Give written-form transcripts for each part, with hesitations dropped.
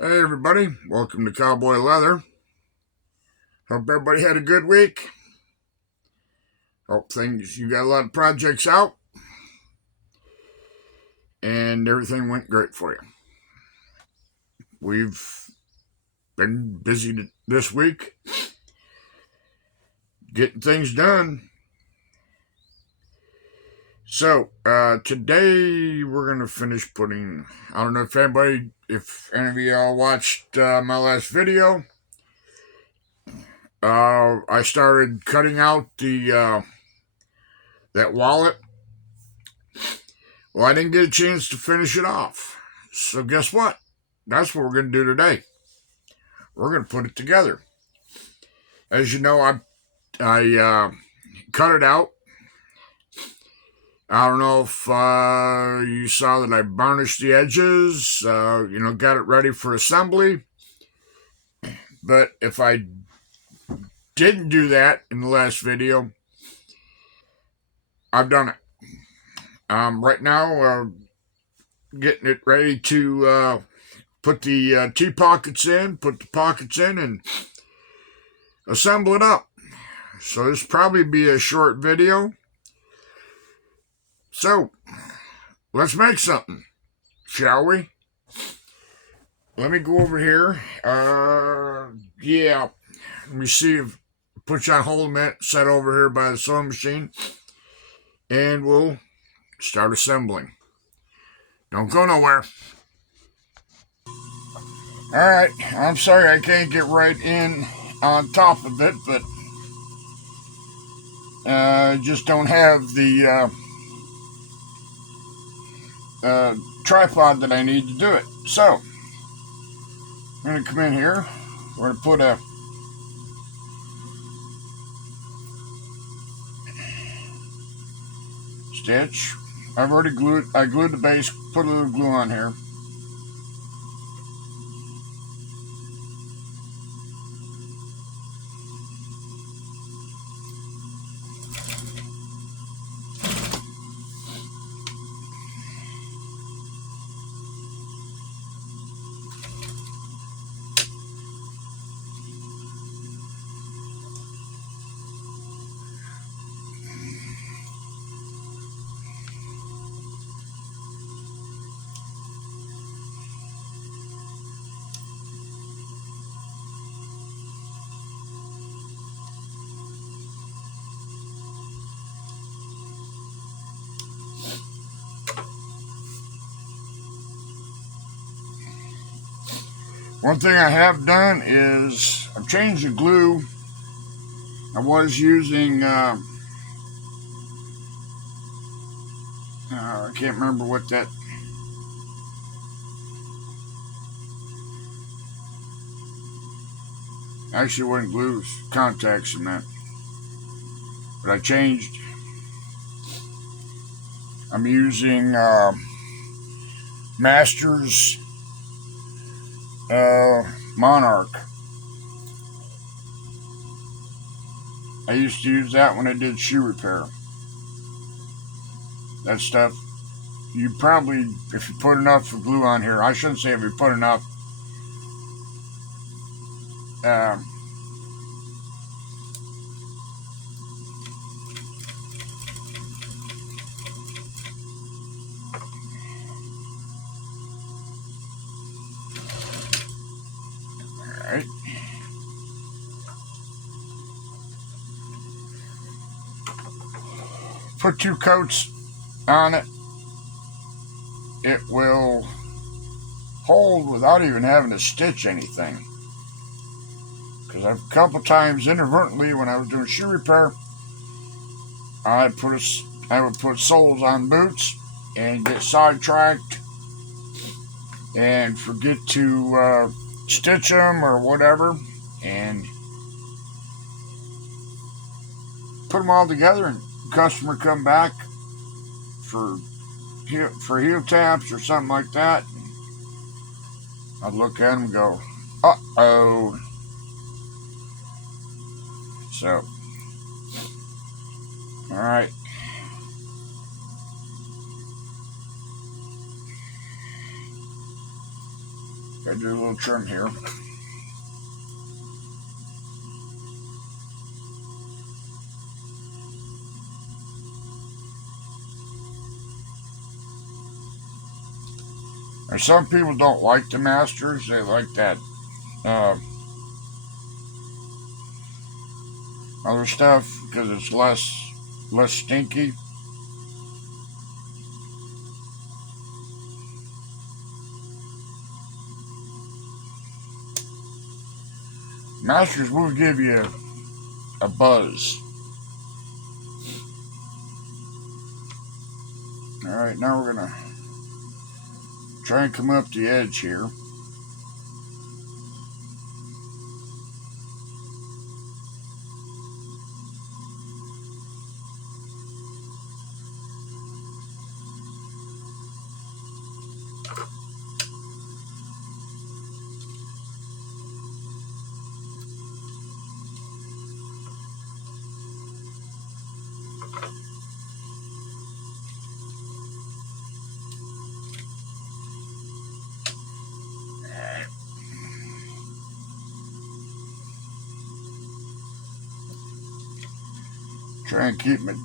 Hey everybody, welcome to Cowboy Leather. Hope everybody had a good week. Hope you got a lot of projects out and everything went great for you. We've been busy this week getting things done. So, today we're going to finish putting, I don't know if any of y'all watched my last video. I started cutting out that wallet. Well, I didn't get a chance to finish it off. So guess what? That's what we're going to do today. We're going to put it together. As you know, I cut it out. I don't know if you saw that I varnished the edges, got it ready for assembly. But if I didn't do that in the last video, I've done it. Right now, getting it ready to put the put the pockets in, and assemble it up. So this will probably be a short video. So let's make something, shall we? Let me go over here. Yeah. Let me see if put you on hold a minute, set over here by the sewing machine, and we'll start assembling. Don't go nowhere. Alright, I'm sorry I can't get right in on top of it, but just don't have the tripod that I need to do it. So, I'm going to come in here. We're going to put a stitch. I glued the base, put a little glue on here. One thing I have done is I've changed the glue. I was using, I can't remember what that, actually wasn't glue, it was contacts in that. But I changed. I'm using Masters Monarch. I used to use that when I did shoe repair. That stuff, you probably, if you put enough glue on here, I shouldn't say if you put enough, uh, alright. Put 2 coats on it. It will hold without even having to stitch anything. Because a couple times inadvertently when I was doing shoe repair, I would put soles on boots and get sidetracked and forget to stitch them or whatever, and put them all together, and the customer come back for heel taps or something like that. I'd look at them and go, uh-oh. So, alright. Gotta do a little trim here. And some people don't like the Masters. They like that other stuff because it's less stinky. Masters will give you a buzz. Alright, now we're gonna try and come up the edge here. Try and keep it.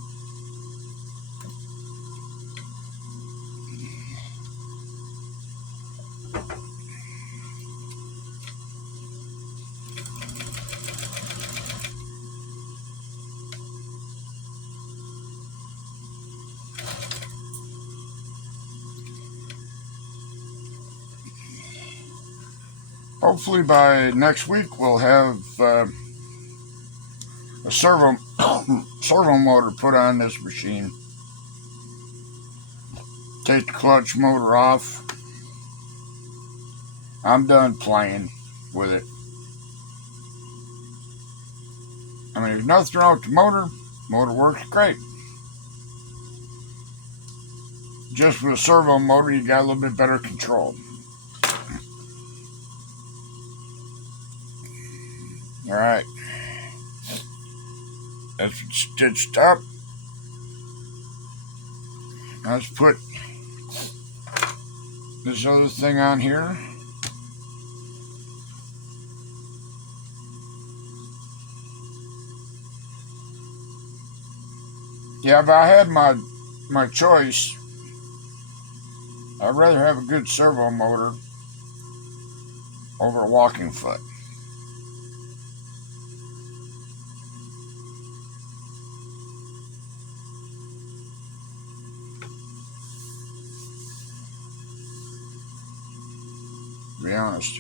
Hopefully by next week we'll have a servo motor put on this machine. Take the clutch motor off. I'm done playing with it. I mean, there's nothing wrong with the motor. Motor works great. Just with a servo motor, you got a little bit better control. Alright. That's stitched up. Let's put this other thing on here. Yeah, if I had my choice, I'd rather have a good servo motor over a walking foot. To be honest.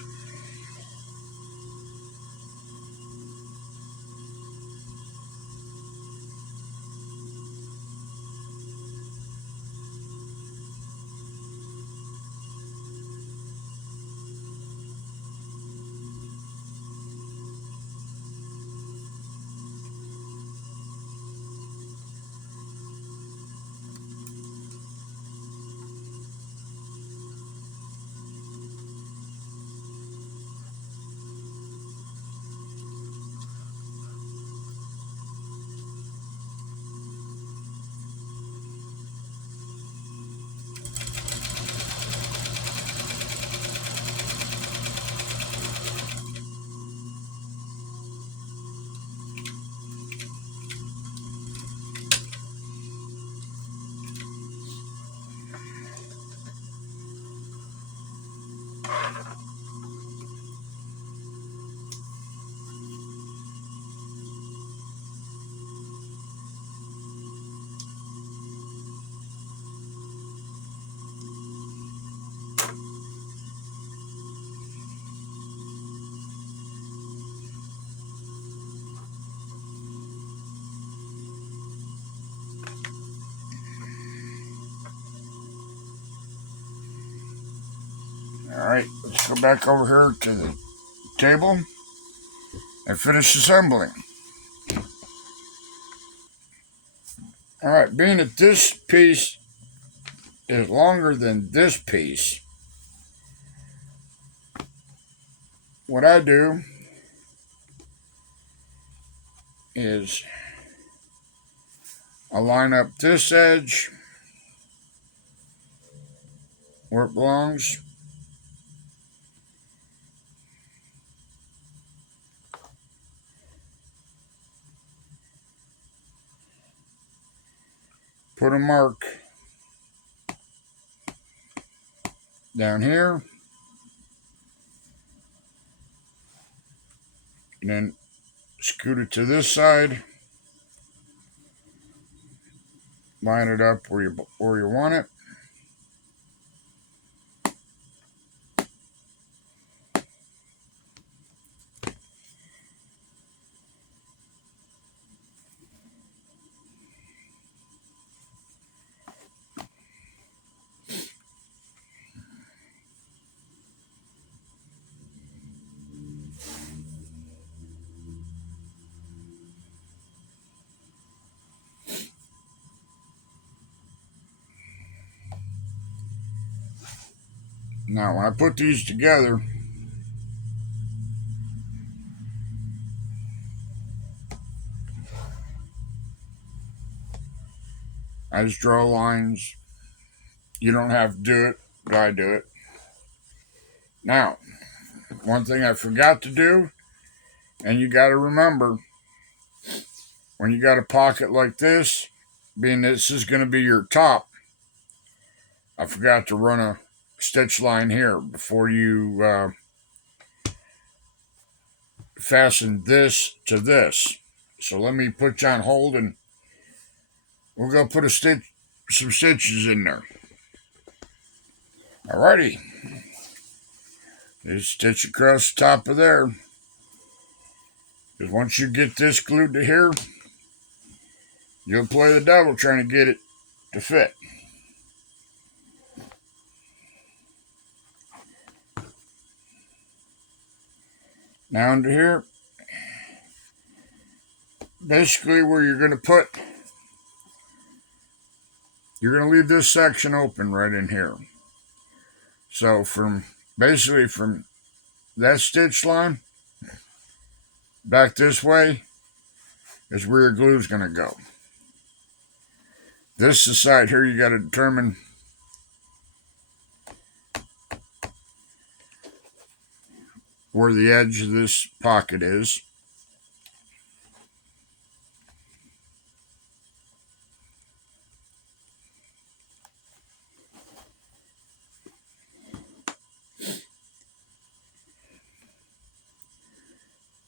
Alright, let's go back over here to the table and finish assembling. Alright, being that this piece is longer than this piece, what I do is I line up this edge where it belongs, put a mark down here, and then scoot it to this side, line it up where you want it. Now, when I put these together, I just draw lines. You don't have to do it, but I do it. Now, one thing I forgot to do, and you got to remember, when you got a pocket like this, being this is going to be your top, I forgot to run a stitch line here before you fasten this to this. So let me put you on hold, and we're going to put some stitches in there. Alrighty. Just stitch across the top of there. Because once you get this glued to here, you'll play the devil trying to get it to fit. Now into here, basically where you're going to leave this section open right in here. So from that stitch line back this way is where your glue is going to go. This is the side here you got to determine where the edge of this pocket is.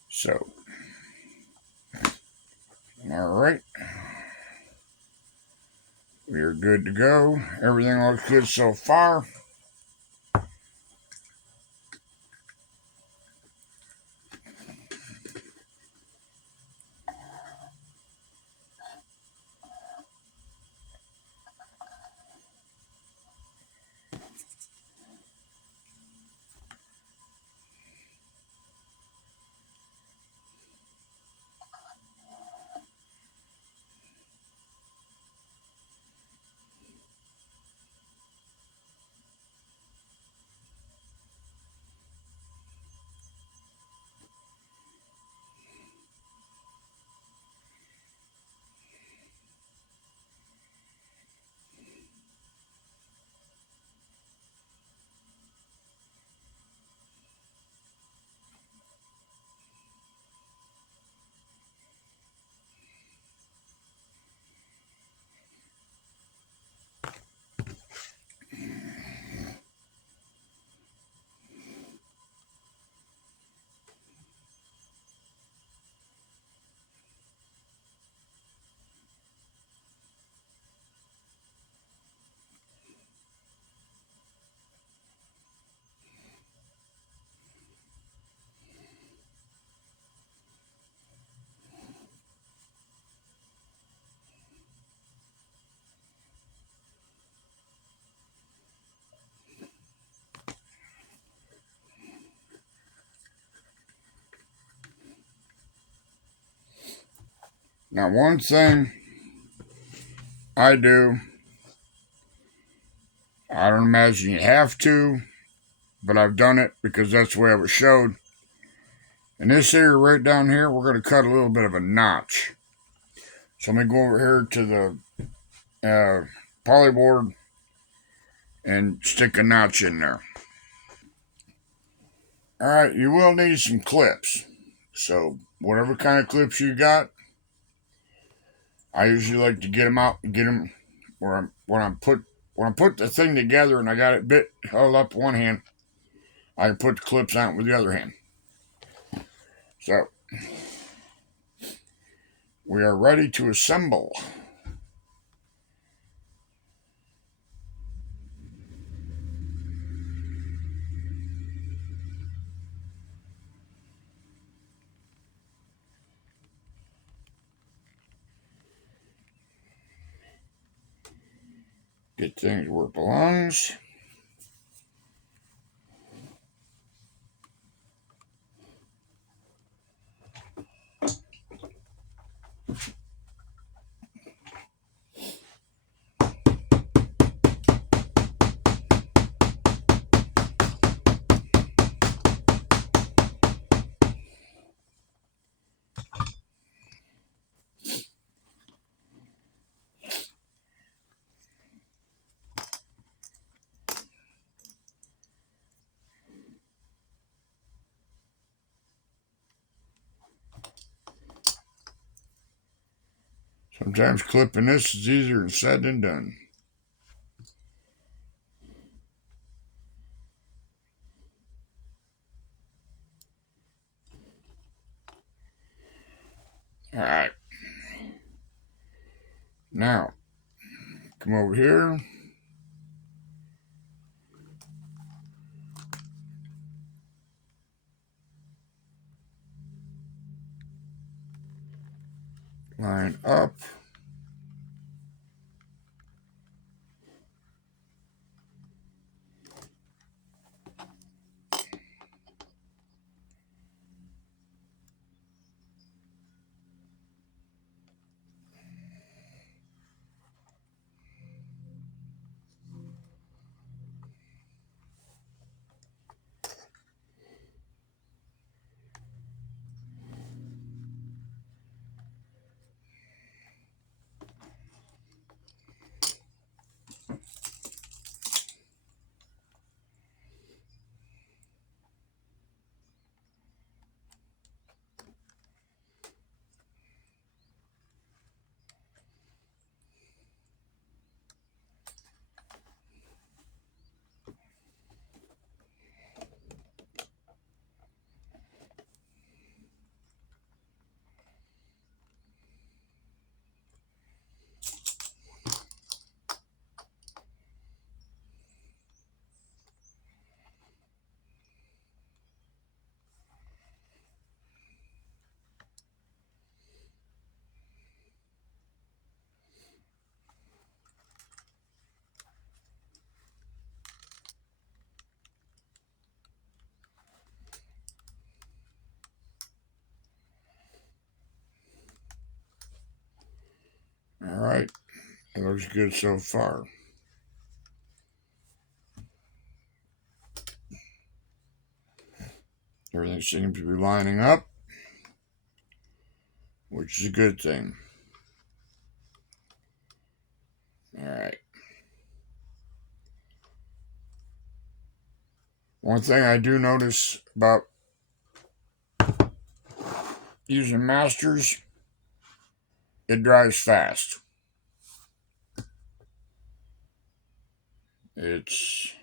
So, all right. We are good to go. Everything looks good so far. Now, one thing I do, I don't imagine you have to, but I've done it because that's the way I was showed. In this area right down here, we're going to cut a little bit of a notch. So let me go over here to the polyboard and stick a notch in there. Alright, you will need some clips. So whatever kind of clips you got, I usually like to get them out and get them when I put the thing together and I got it bit held up one hand, I can put the clips on it with the other hand. So we are ready to assemble. Get things where it belongs. Sometimes clipping this is easier said than done. All right. Now, come over here. Line up. All right. It looks good so far. Everything seems to be lining up, which is a good thing. All right. One thing I do notice about using masters, it dries fast. It's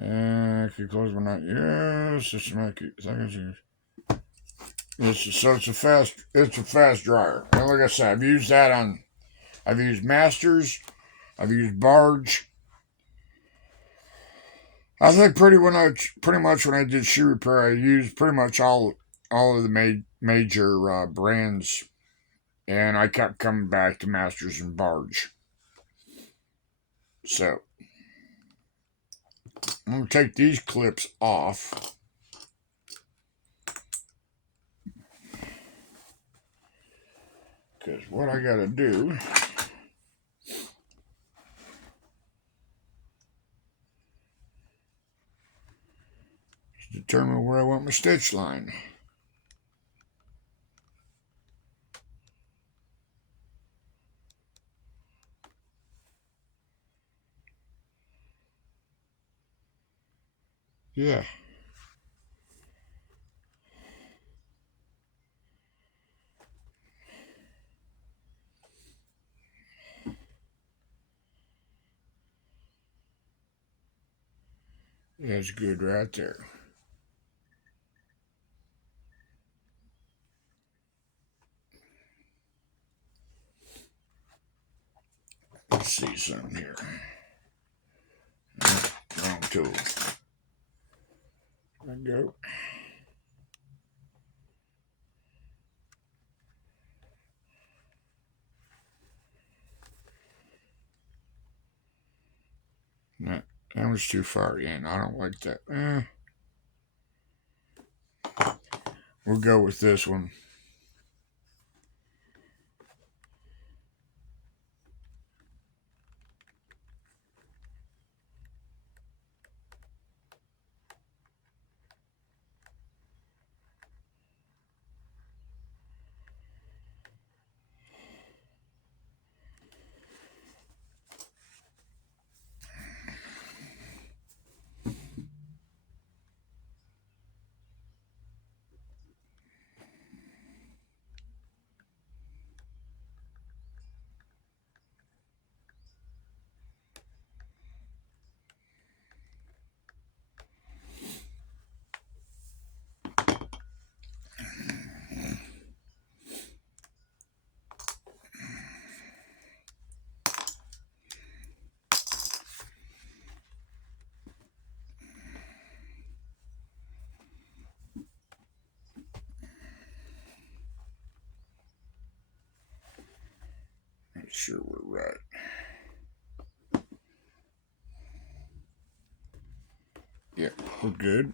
I can close my night. Yes, systematic seconds. It's a fast dryer. And like I said, I've used masters, I've used barge. I think pretty much when I did shoe repair, I used pretty much all of the major brands, and I kept coming back to masters and barge. So I'm gonna take these clips off. Because what I gotta do is determine where I want my stitch line. Yeah. That's good right there. Let's see something here. Wrong tool. There we go. That was too far in. I don't like that. We'll go with this one. Make sure we're right. Yeah, we're good.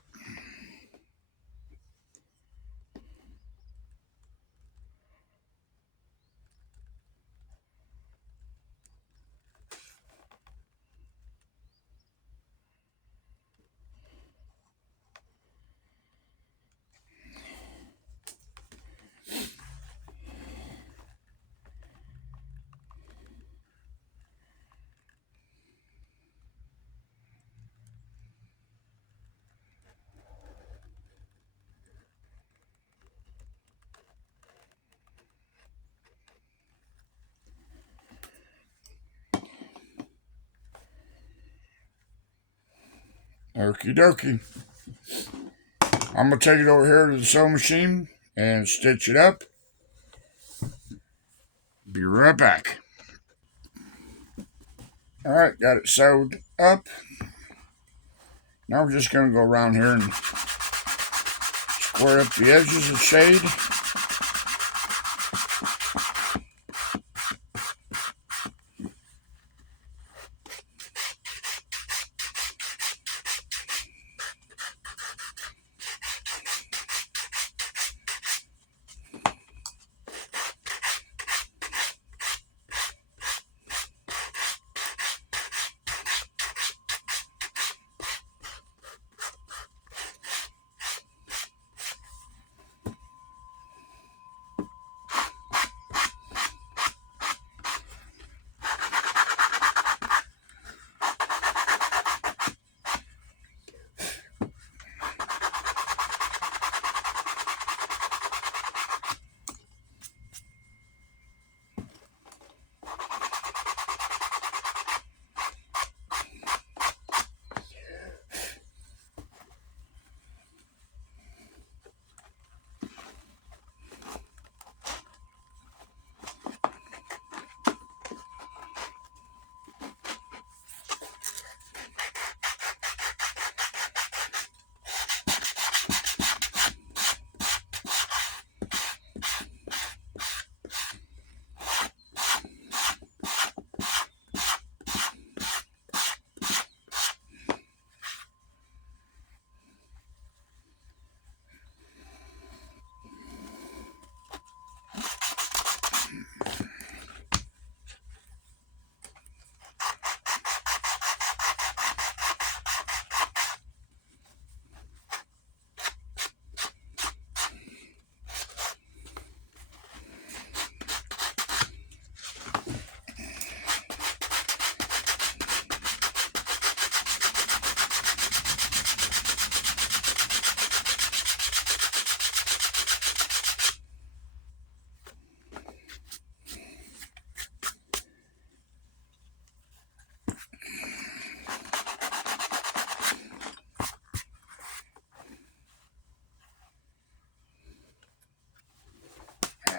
Okie dokie. I'm going to take it over here to the sewing machine and stitch it up. Be right back. Alright, got it sewed up. Now we're just going to go around here and square up the edges of shade.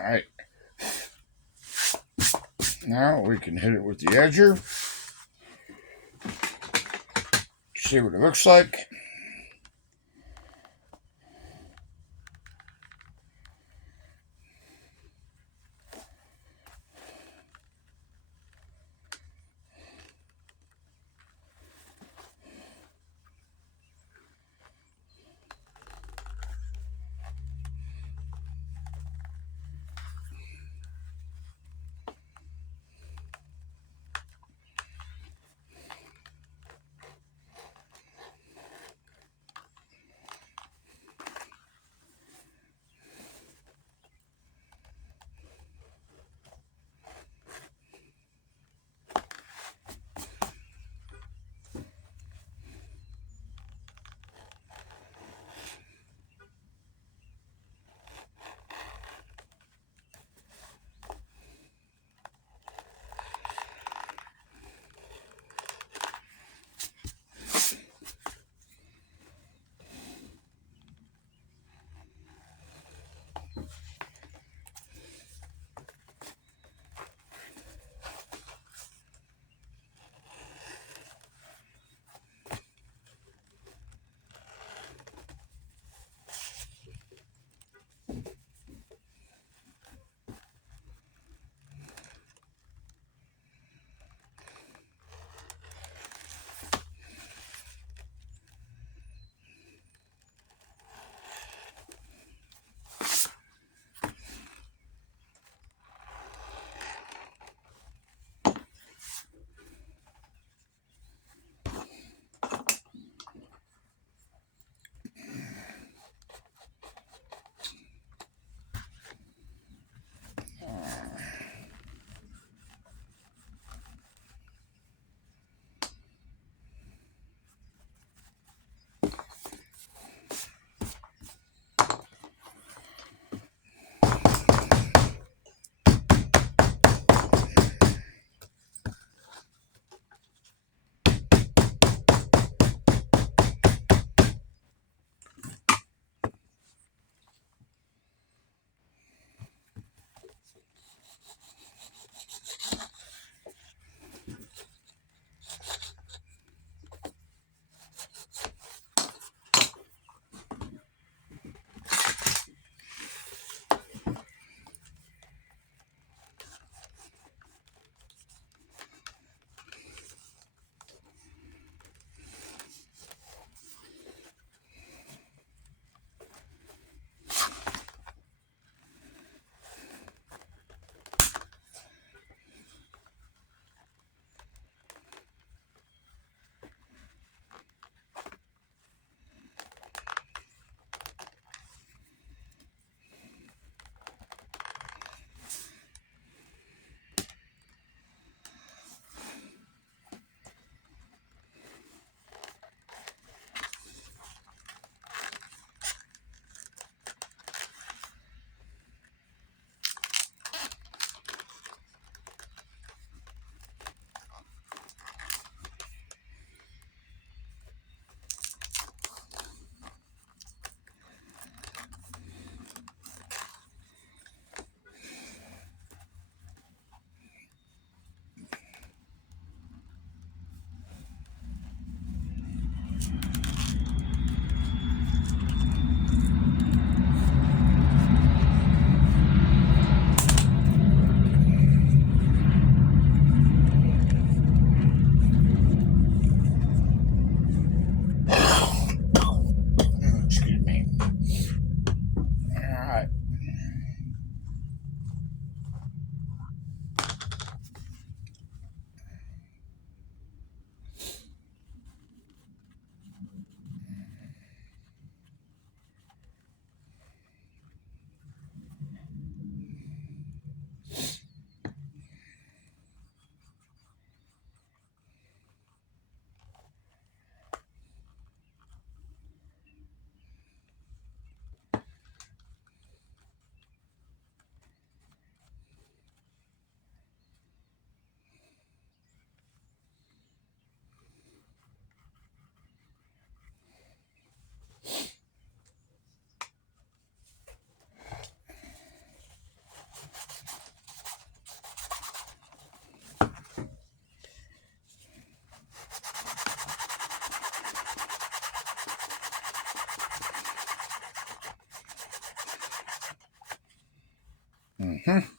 Alright. Now we can hit it with the edger. See what it looks like. Mm-hmm.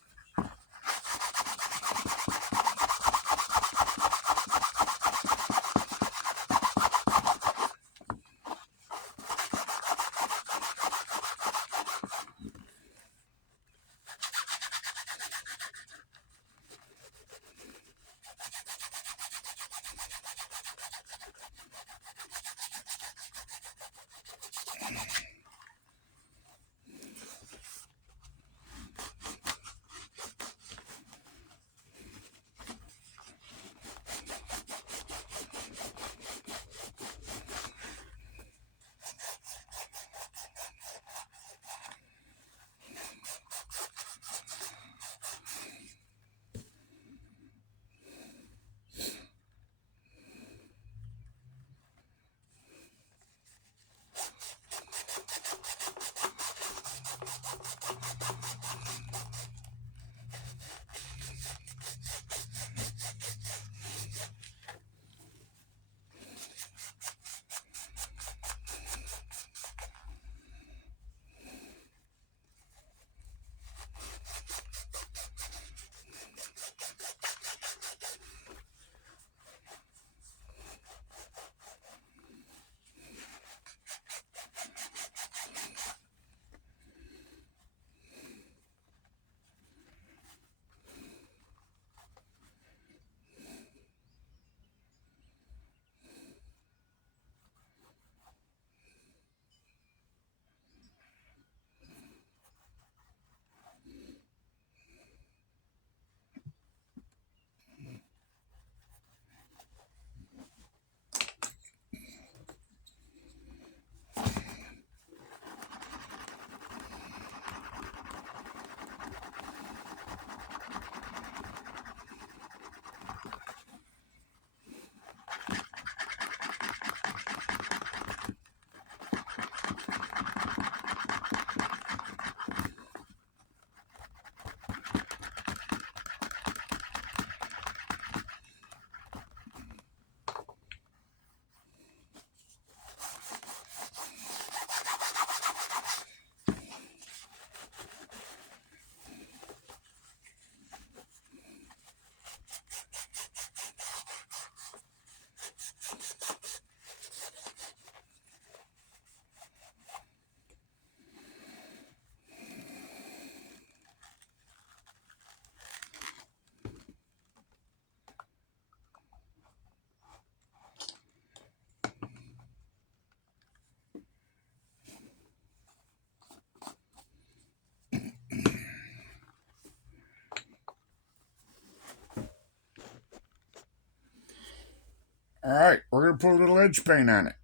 All right, we're going to put a little edge paint on it.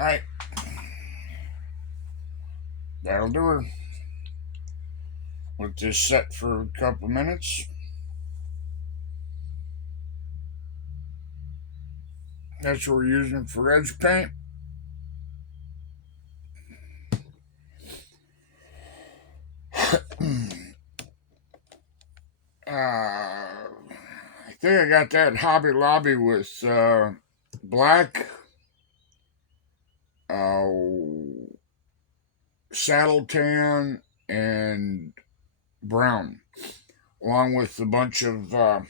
Alright. That'll do her. Let this set for a couple minutes. That's what we're using for edge paint. I think I got that Hobby Lobby with black, saddle tan, and brown, along with a bunch of those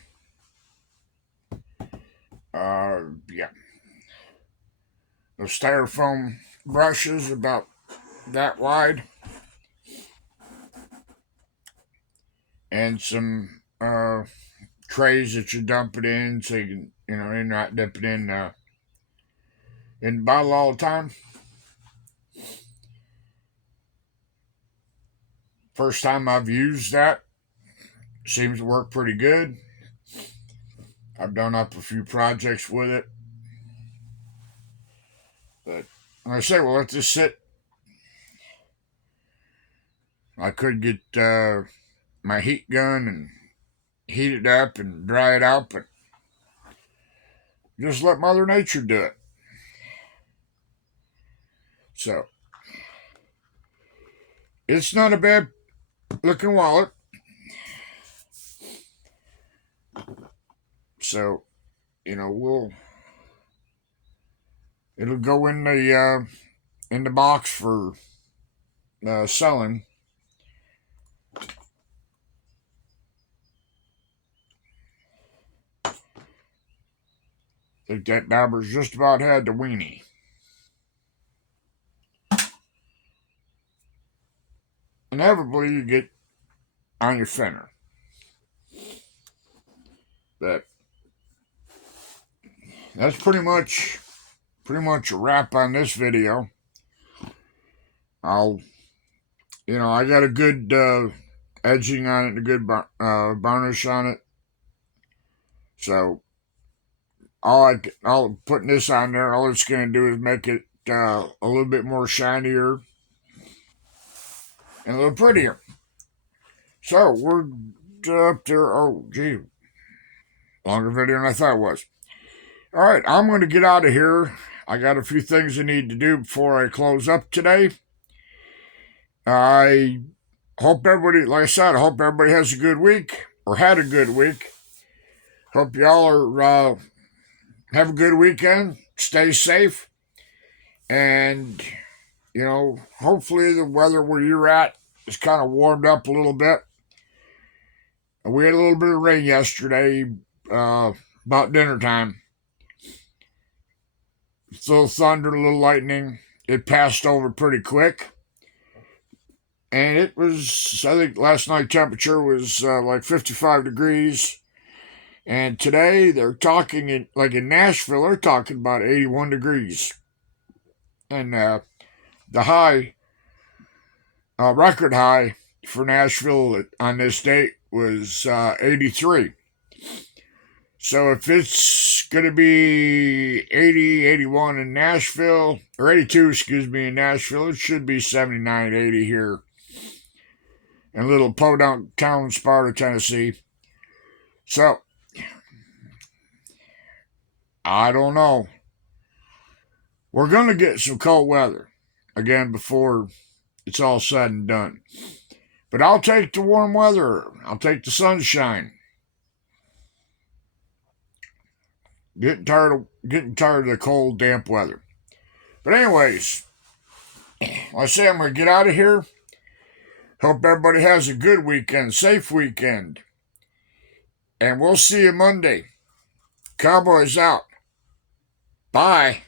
styrofoam brushes about that wide, and some trays that you dump it in, so you can, you're not dipping in the bottle all the time. First time I've used that, seems to work pretty good. I've done up a few projects with it, but like I say, we'll let this sit. I could get my heat gun and heat it up and dry it out, but just let Mother Nature do it. So, it's not a bad looking wallet. So, it'll go in the box for selling. I think that Dabber's just about had the weenie. Inevitably, you get on your fender. But that's pretty much a wrap on this video. I got a good edging on it, a good varnish on it. So all putting this on there, all it's going to do is make it a little bit more shinier and a little prettier. So we're up there. Oh, gee, longer video than I thought it was. All right, I'm going to get out of here. I got a few things I need to do before I close up today. I hope everybody, like I said, I hope everybody has a good week or had a good week. Hope y'all are have a good weekend. Stay safe, and hopefully the weather where you're at is kind of warmed up a little bit. We had a little bit of rain yesterday, about dinner time. A little thunder, a little lightning. It passed over pretty quick. And it was, I think last night temperature was like 55 degrees. And today they're talking, in Nashville, they're talking about 81 degrees. And the high, record high for Nashville on this date was 83. So if it's going to be 80, 81 in Nashville, or 82, excuse me, in Nashville, it should be 79, 80 here in little podunk town, Sparta, Tennessee. So, I don't know. We're going to get some cold weather again before it's all said and done. But I'll take the warm weather. I'll take the sunshine. Getting tired of the cold, damp weather. But anyways, I say I'm going to get out of here. Hope everybody has a good weekend, safe weekend. And we'll see you Monday. Cowboys out. Bye.